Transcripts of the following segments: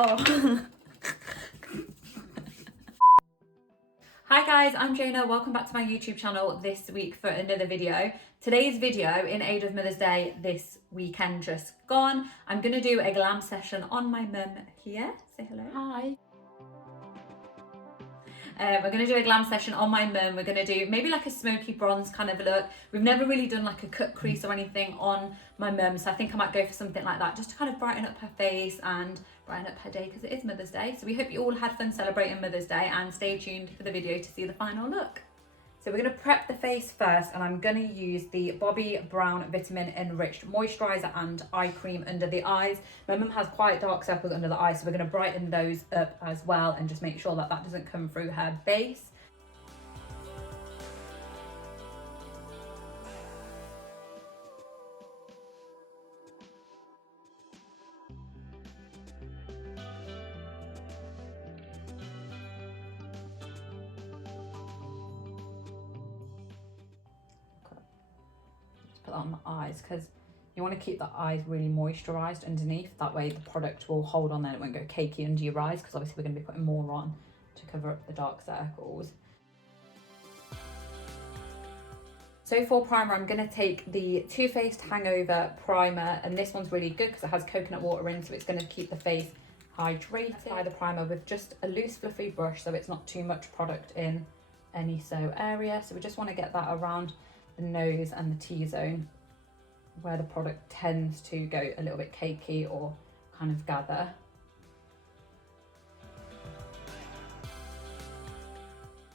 Oh. Hi guys, I'm Jaina. Welcome back to my YouTube channel this week for another video. Today's video, in aid of Mother's Day this weekend just gone, I'm going to do a glam session on my mum here. Say hello. Hi. We're going to do a glam session on my mum. We're going to do maybe like a smoky bronze kind of look. We've never really done like a cut crease or anything on my mum, so I think I might go for something like that just to kind of brighten up her face and brighten up her day because it is Mother's Day. So we hope you all had fun celebrating Mother's Day, and stay tuned for the video to see the final look. So we're going to prep the face first, and I'm going to use the Bobbi Brown Vitamin Enriched Moisturiser and Eye Cream under the eyes. My mum has quite dark circles under the eyes, so we're going to brighten those up as well and just make sure that that doesn't come through her base. Put that on the eyes because you want to keep the eyes really moisturized underneath. That way the product will hold on there, it won't go cakey under your eyes, because obviously we're going to be putting more on to cover up the dark circles. So for primer, I'm going to take the Too Faced Hangover Primer, and this one's really good because it has coconut water in, so it's going to keep the face hydrated. Apply the primer with just a loose fluffy brush so it's not too much product in any so area. So we just want to get that around the nose and the T-zone where the product tends to go a little bit cakey or kind of gather.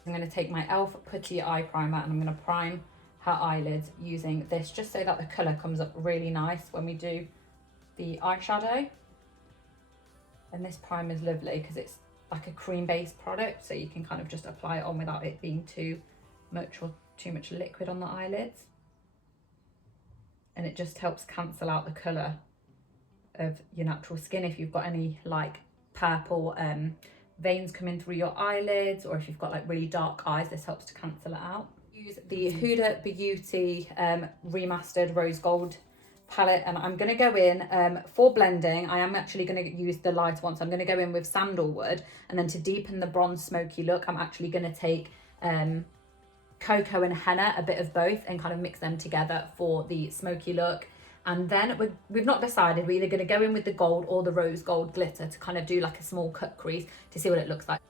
I'm going to take my e.l.f. Putty Eye Primer and I'm going to prime her eyelids using this, just so that the colour comes up really nice when we do the eyeshadow. And this primer is lovely because it's like a cream based product, so you can kind of just apply it on without it being too much or too much liquid on the eyelids, and it just helps cancel out the colour of your natural skin. If you've got any like purple veins coming through your eyelids, or if you've got like really dark eyes, this helps to cancel it out. Use the Huda Beauty Remastered Rose Gold palette, and I'm going to go in for blending. I am actually going to use the lighter one, so I'm going to go in with Sandalwood, and then to deepen the bronze smoky look I'm actually going to take cocoa and henna, a bit of both, and kind of mix them together for the smoky look. And then we've not decided, we're either going to go in with the gold or the rose gold glitter to kind of do like a small cut crease to see what it looks like.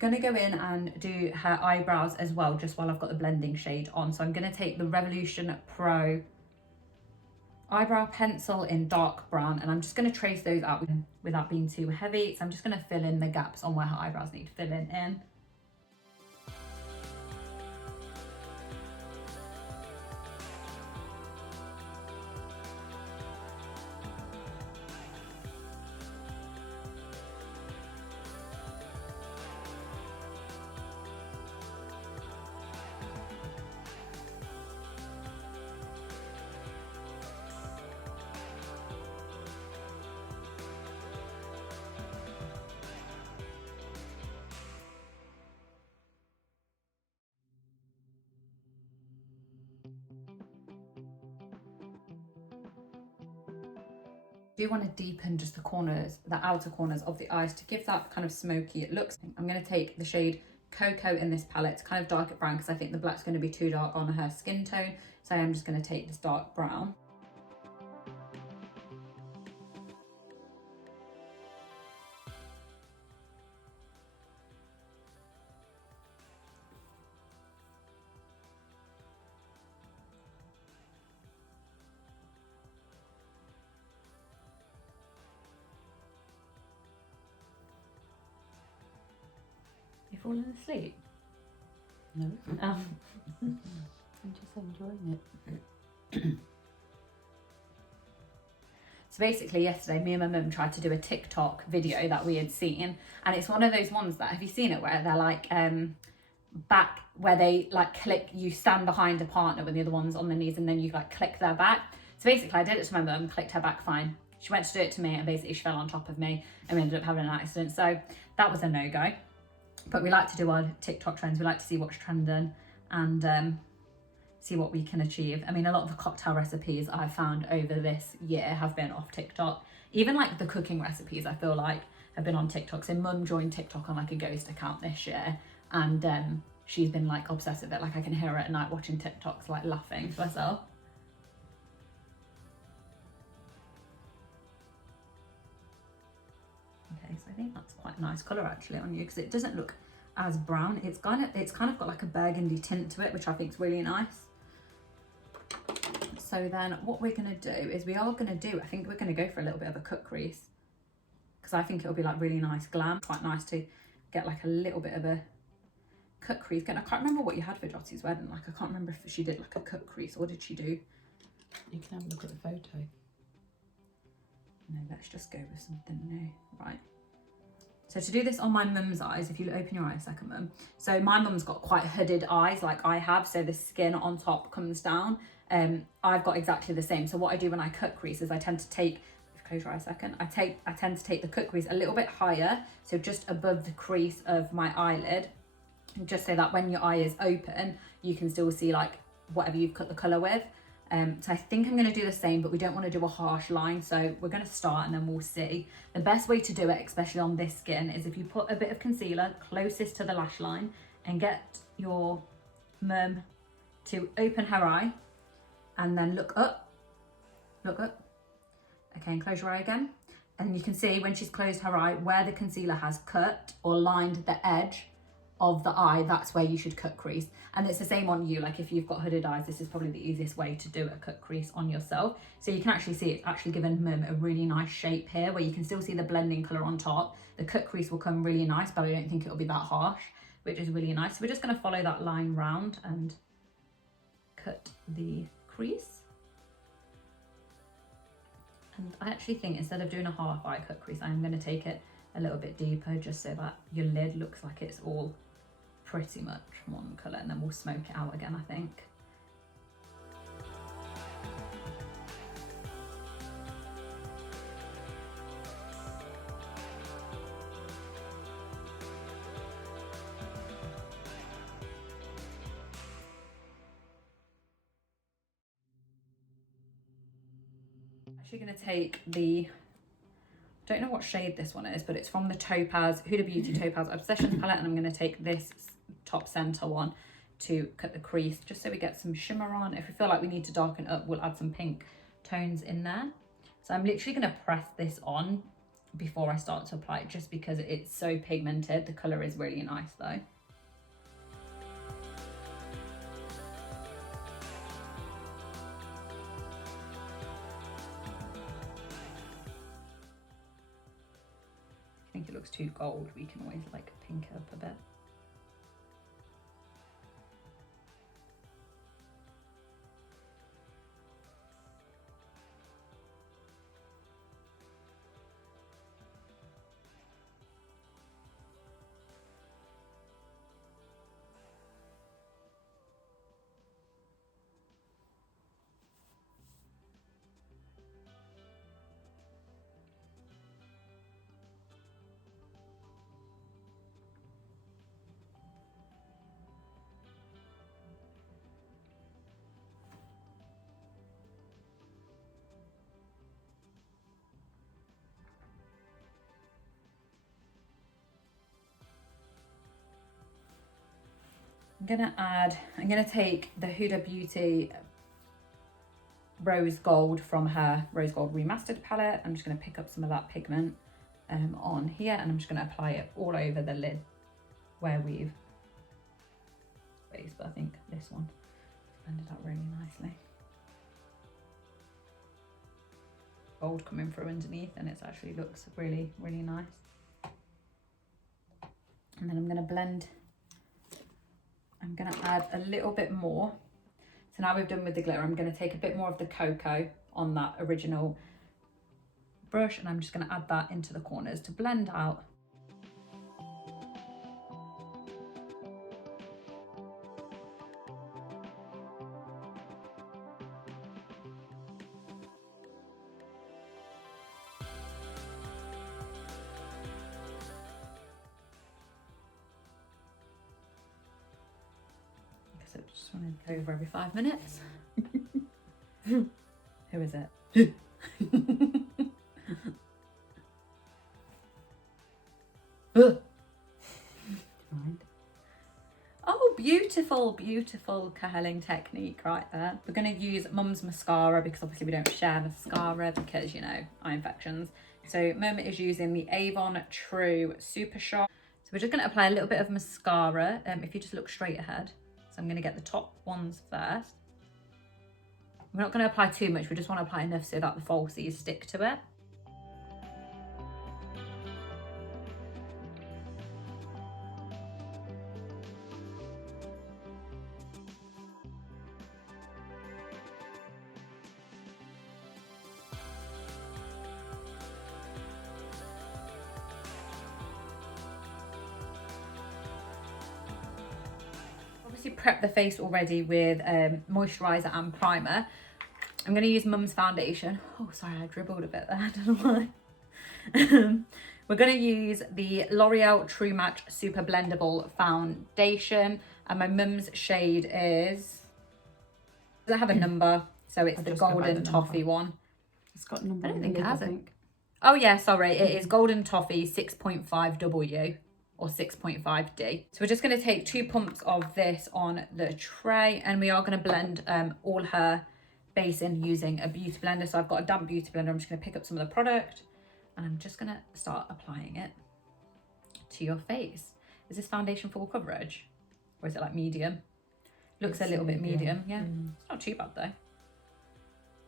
Gonna go in and do her eyebrows as well, just while I've got the blending shade on. So I'm gonna take the Revolution Pro eyebrow pencil in dark brown, and I'm just gonna trace those out without being too heavy. So I'm just gonna fill in the gaps on where her eyebrows need filling in. Do want to deepen just the corners, the outer corners of the eyes to give that kind of smoky look. I'm going to take the shade Cocoa in this palette to kind of dark it brown, because I think the black's going to be too dark on her skin tone. So I am just going to take this dark brown. You falling asleep? No. I'm just enjoying it. So basically yesterday, me and my mum tried to do a TikTok video that we had seen. And it's one of those ones that, have you seen it, where they're like back, where they like click, you stand behind a partner when the other one's on their knees and then you like click their back. So basically I did it to my mum, clicked her back fine. She went to do it to me and basically she fell on top of me and we ended up having an accident. So that was a no-go. But we like to do our TikTok trends. We like to see what's trending and see what we can achieve. I mean, a lot of the cocktail recipes I've found over this year have been off TikTok. Even like the cooking recipes, I feel like have been on TikTok. So mum joined TikTok on like a ghost account this year, and she's been like obsessed with it. Like I can hear her at night watching TikToks, like laughing to herself. Okay, so I think that's quite a nice colour actually on you, because it doesn't look as brown. It's kind of got like a burgundy tint to it, which I think is really nice. So then what we're going to do is I think we're going to go for a little bit of a cut crease, because I think it'll be like really nice glam. Quite nice to get like a little bit of a cut crease. Again, I can't remember what you had for Jottie's wedding. Like I can't remember if she did like a cut crease or did she do? You can have a look at the photo. No, let's just go with something new. Right. So to do this on my mum's eyes, if you open your eyes a second, mum. So my mum's got quite hooded eyes like I have, so the skin on top comes down. I've got exactly the same. So what I do when I cut crease is I tend to take, close your eye a second, I tend to take the cut crease a little bit higher, so just above the crease of my eyelid, just so that when your eye is open, you can still see like whatever you've cut the colour with. So I think I'm going to do the same, but we don't want to do a harsh line, so we're going to start and then we'll see. The best way to do it, especially on this skin, is if you put a bit of concealer closest to the lash line and get your mum to open her eye and then look up, okay, and close your eye again. And you can see when she's closed her eye where the concealer has cut or lined the edge of the eye, that's where you should cut crease. And it's the same on you. Like if you've got hooded eyes, this is probably the easiest way to do a cut crease on yourself. So you can actually see it's actually given mum a really nice shape here, where you can still see the blending colour on top. The cut crease will come really nice, but I don't think it'll be that harsh, which is really nice. So we're just going to follow that line round and cut the crease. And I actually think instead of doing a half eye cut crease, I'm going to take it a little bit deeper, just so that your lid looks like it's all pretty much one colour, and then we'll smoke it out again, I think. Actually going to take the, I don't know what shade this one is, but it's from the Topaz, Huda Beauty Topaz Obsessions palette, and I'm going to take this top centre one to cut the crease, just so we get some shimmer on. If we feel like we need to darken up, we'll add some pink tones in there. So I'm literally going to press this on before I start to apply it, just because it's so pigmented. The colour is really nice though. I think it looks too gold. We can always like pink it up a bit. I'm gonna take the Huda Beauty Rose Gold from her Rose Gold Remastered palette. I'm just gonna pick up some of that pigment on here, and I'm just gonna apply it all over the lid where we've spaced, but I think this one blended out really nicely. Gold coming through underneath, and it actually looks really, really nice. And then I'm gonna blend, I'm going to add a little bit more. So now we've done with the glitter, I'm going to take a bit more of the cocoa on that original brush, and I'm just going to add that into the corners to blend out. So just want to go over every 5 minutes. Who is it? Oh, beautiful, beautiful curling technique right there. We're going to use Mum's mascara because obviously we don't share mascara because, you know, eye infections. So Mum is using the Avon True Super Shot. So we're just going to apply a little bit of mascara. If you just look straight ahead. So I'm going to get the top ones first. We're not going to apply too much. We just want to apply enough so that the falsies stick to it. Obviously prep the face already with moisturiser and primer. I'm going to use Mum's foundation. Oh, sorry, I dribbled a bit there. I don't know why. We're going to use the L'Oreal True Match Super Blendable Foundation. And my Mum's shade is... Does it have a number? So it's the Golden Toffee one. It's got a number. I don't think it has it. Oh yeah, sorry. It is Golden Toffee 6.5W. Or 6.5D. So we're just going to take 2 pumps of this on the tray, and we are going to blend all her base in using a beauty blender. So I've got a damp beauty blender. I'm just going to pick up some of the product and I'm just going to start applying it to your face. Is this foundation full coverage or is it like medium? Looks a little bit medium. Yeah. It's not too bad though.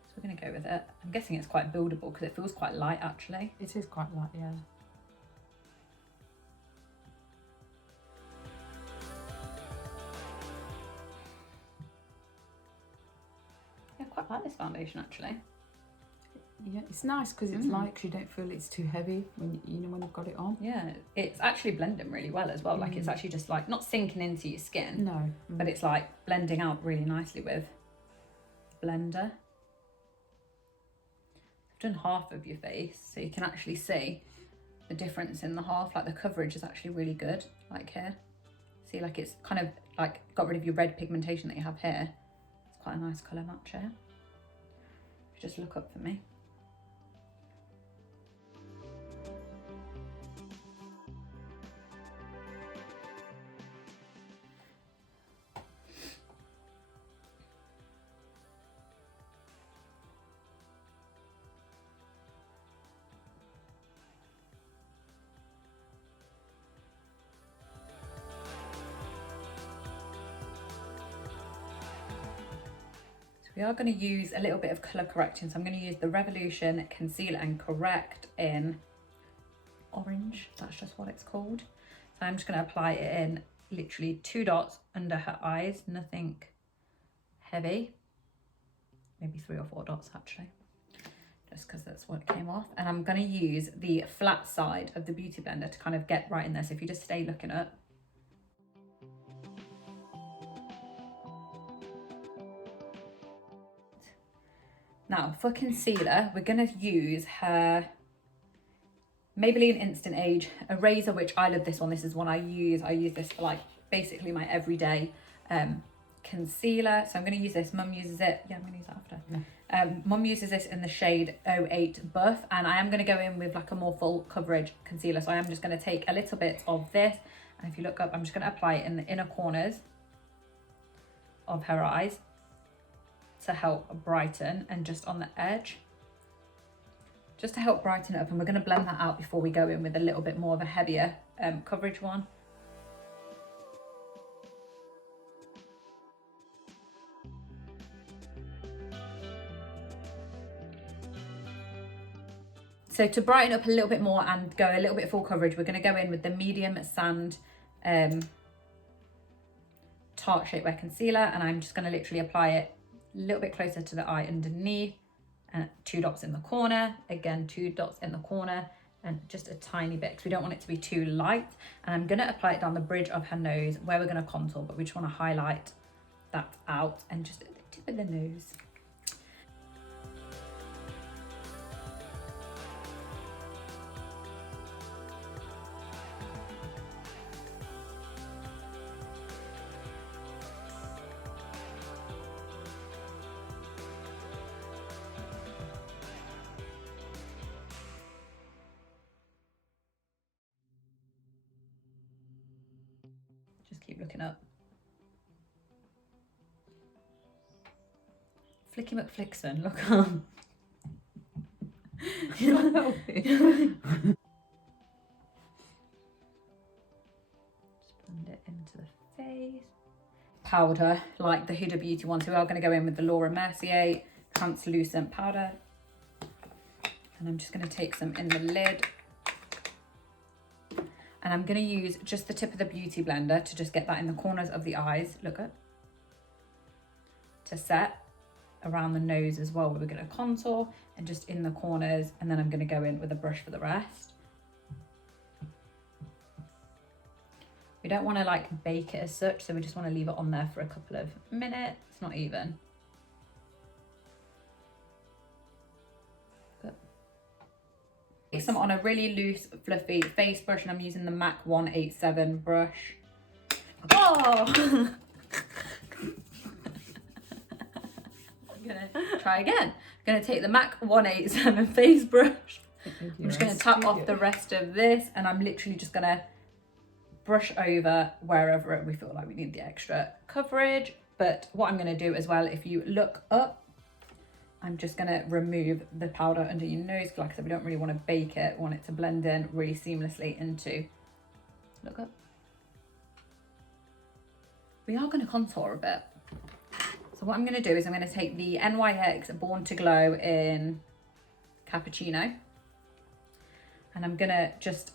So we're going to go with it. I'm guessing it's quite buildable because it feels quite light actually. It is quite light, yeah. I quite like this foundation actually. Yeah, it's nice because it's light, 'cause you don't feel it's too heavy when you know when you've got it on. Yeah, it's actually blending really well as well. Like it's actually just like not sinking into your skin. No. But it's like blending out really nicely with blender. I've done half of your face so you can actually see the difference in the half. Like the coverage is actually really good. Like here, see, like it's kind of like got rid of your red pigmentation that you have here. Quite a nice colour match here. Just look up for me. We are going to use a little bit of colour correcting. So I'm going to use the Revolution Conceal and Correct in orange. That's just what it's called. So I'm just going to apply it in literally 2 dots under her eyes. Nothing heavy. Maybe 3 or 4 dots actually. Just because that's what came off. And I'm going to use the flat side of the Beauty Blender to kind of get right in there. So if you just stay looking up. Now for concealer, we're going to use her Maybelline Instant Age eraser, which I love this one. This is one I use. I use this for like basically my everyday concealer. So I'm going to use this. Mum uses it. Yeah, I'm going to use it after. Yeah. Mum uses this in the shade 08 Buff, and I am going to go in with like a more full coverage concealer. So I am just going to take a little bit of this, and if you look up, I'm just going to apply it in the inner corners of her eyes to help brighten, and just on the edge just to help brighten it up. And we're going to blend that out before we go in with a little bit more of a heavier coverage one. So to brighten up a little bit more and go a little bit full coverage, we're going to go in with the medium sand Tarte Shapewear concealer, and I'm just going to literally apply it a little bit closer to the eye underneath, and 2 dots in the corner, again 2 dots in the corner, and just a tiny bit because we don't want it to be too light. And I'm going to apply it down the bridge of her nose where we're going to contour, but we just want to highlight that out and just at the tip of the nose. Just keep looking up. Flicky McFlixen, look on. Just blend it into the face. Powder, like the Huda Beauty one. So we are going to go in with the Laura Mercier translucent powder. And I'm just going to take some in the lid. And I'm going to use just the tip of the Beauty Blender to just get that in the corners of the eyes. Look at. To set around the nose as well, where we're going to contour, and just in the corners. And then I'm going to go in with a brush for the rest. We don't want to like bake it as such, so we just want to leave it on there for a couple of minutes, not even. Some on a really loose, fluffy face brush, and I'm using the MAC 187 brush. Oh! I'm gonna try again. I'm gonna take the MAC 187 face brush. I'm just gonna tap off the rest of this, and I'm literally just gonna brush over wherever we feel like we need the extra coverage. But what I'm gonna do as well, if you look up, I'm just gonna remove the powder under your nose. Like I said, we don't really want to bake it. We want it to blend in really seamlessly into, look up. We are gonna contour a bit. So what I'm gonna do is I'm gonna take the NYX Born to Glow in Cappuccino. And I'm gonna just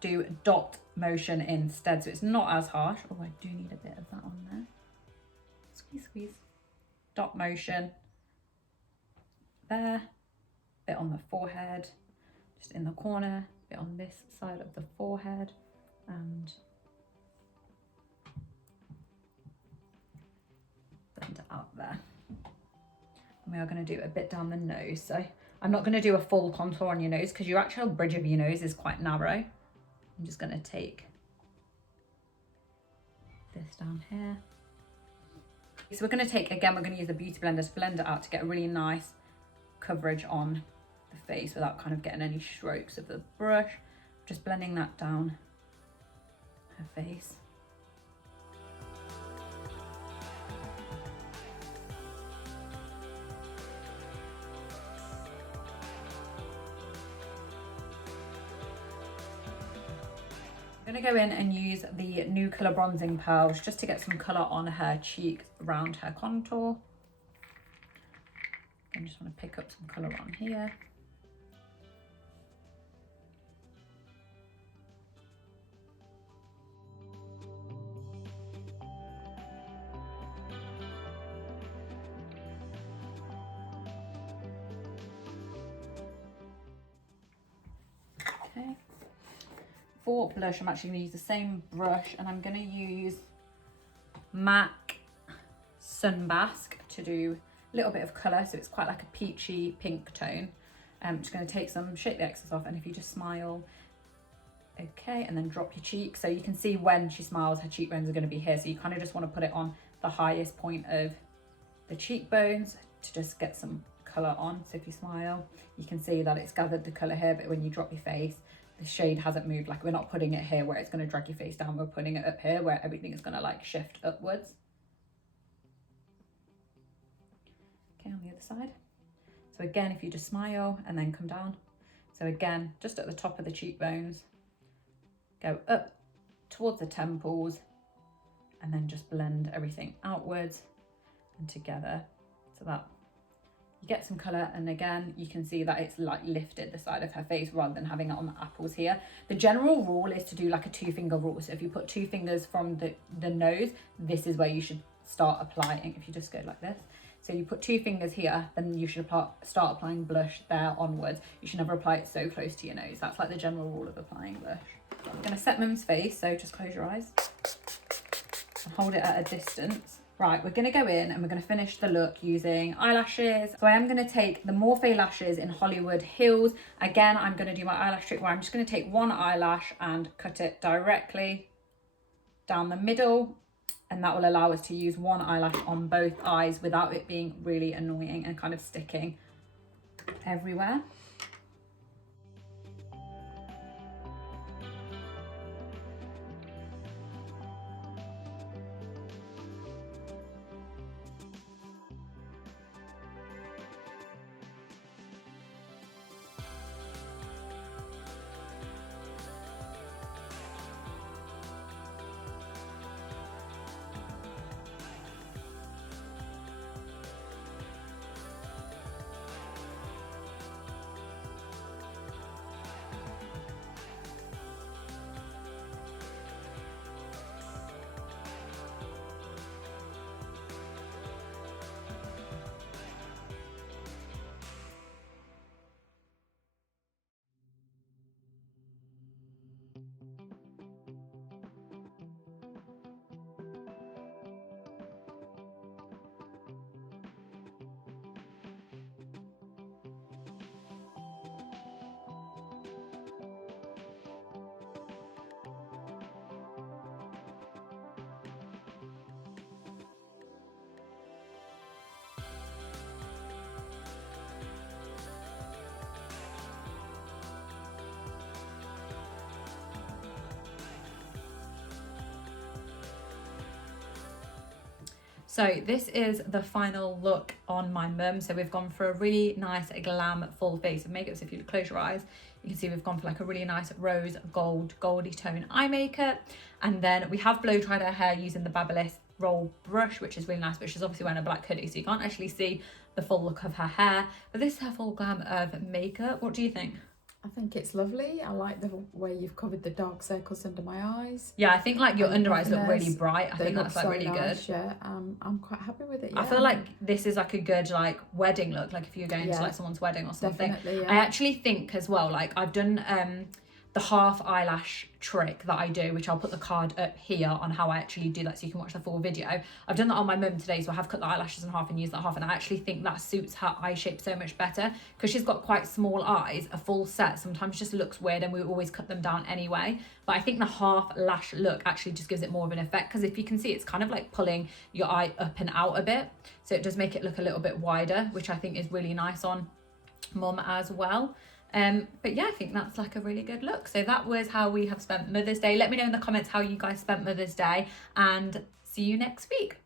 do dot motion instead, so it's not as harsh. Oh, I do need a bit of that on there. Squeeze, squeeze. Dot motion. There, bit on the forehead, just in the corner, bit on this side of the forehead, and blend it out there. And we are going to do a bit down the nose. So I'm not going to do a full contour on your nose because your actual bridge of your nose is quite narrow. I'm just going to take this down here. So we're going to take, again, we're going to use the Beauty Blender to blend it out to get a really nice coverage on the face without kind of getting any strokes of the brush. Just blending that down her face. I'm going to go in and use the new colour bronzing pearls just to get some colour on her cheeks around her contour. I just want to pick up some colour on here. Okay. For blush, I'm actually going to use the same brush, and I'm going to use MAC Sunbask to do a little bit of colour, so it's quite like a peachy pink tone. I'm just going to take some, shake the excess off, and if you just smile, okay, and then drop your cheek. So you can see when she smiles, her cheekbones are going to be here, so you kind of just want to put it on the highest point of the cheekbones to just get some colour on. So if you smile, you can see that it's gathered the colour here, but when you drop your face, the shade hasn't moved. Like, we're not putting it here where it's going to drag your face down, we're putting it up here where everything is going to like shift upwards. Okay, on the other side. So again, if you just smile and then come down. So again, just at the top of the cheekbones, go up towards the temples, and then just blend everything outwards and together so that you get some colour. And again, you can see that it's like lifted the side of her face rather than having it on the apples here. The general rule is to do like a 2-finger rule. So if you put 2 fingers from the nose, this is where you should start applying. If you just go like this. So you put 2 fingers here, then you should start applying blush there onwards. You should never apply it so close to your nose. That's like the general rule of applying blush. I'm gonna set Mum's face, so just close your eyes and hold it at a distance. Right, we're gonna go in and we're gonna finish the look using eyelashes. So I am gonna take the Morphe lashes in Hollywood Hills. Again, I'm gonna do my eyelash trick where I'm just gonna take one eyelash and cut it directly down the middle. And that will allow us to use one eyelash on both eyes without it being really annoying and kind of sticking everywhere. So this is the final look on my mum. So we've gone for a really nice glam full face of makeup. So if you close your eyes, you can see we've gone for like a really nice rose gold, goldy tone eye makeup. And then we have blow dried her hair using the Babyliss roll brush, which is really nice, but she's obviously wearing a black hoodie, so you can't actually see the full look of her hair. But this is her full glam of makeup. What do you think? I think it's lovely. I like the way you've covered the dark circles under my eyes. Yeah, I think like your under eyes look really bright. I think that's like so really nice, good. Yeah, I'm quite happy with it. Yeah. I feel like this is like a good like wedding look, like if you're going to like someone's wedding or something. Definitely, yeah. I actually think as well, like I've done the half eyelash trick that I do, which I'll put the card up here on how I actually do that so you can watch the full video. I've done that on my mum today, so I have cut the eyelashes in half and used that half, and I actually think that suits her eye shape so much better because she's got quite small eyes. A full set sometimes just looks weird and we always cut them down anyway, but I think the half lash look actually just gives it more of an effect because if you can see, it's kind of like pulling your eye up and out a bit, so it does make it look a little bit wider, which I think is really nice on mum as well. But yeah, I think that's like a really good look. So that was how we have spent Mother's Day. Let me know in the comments how you guys spent Mother's Day, and see you next week.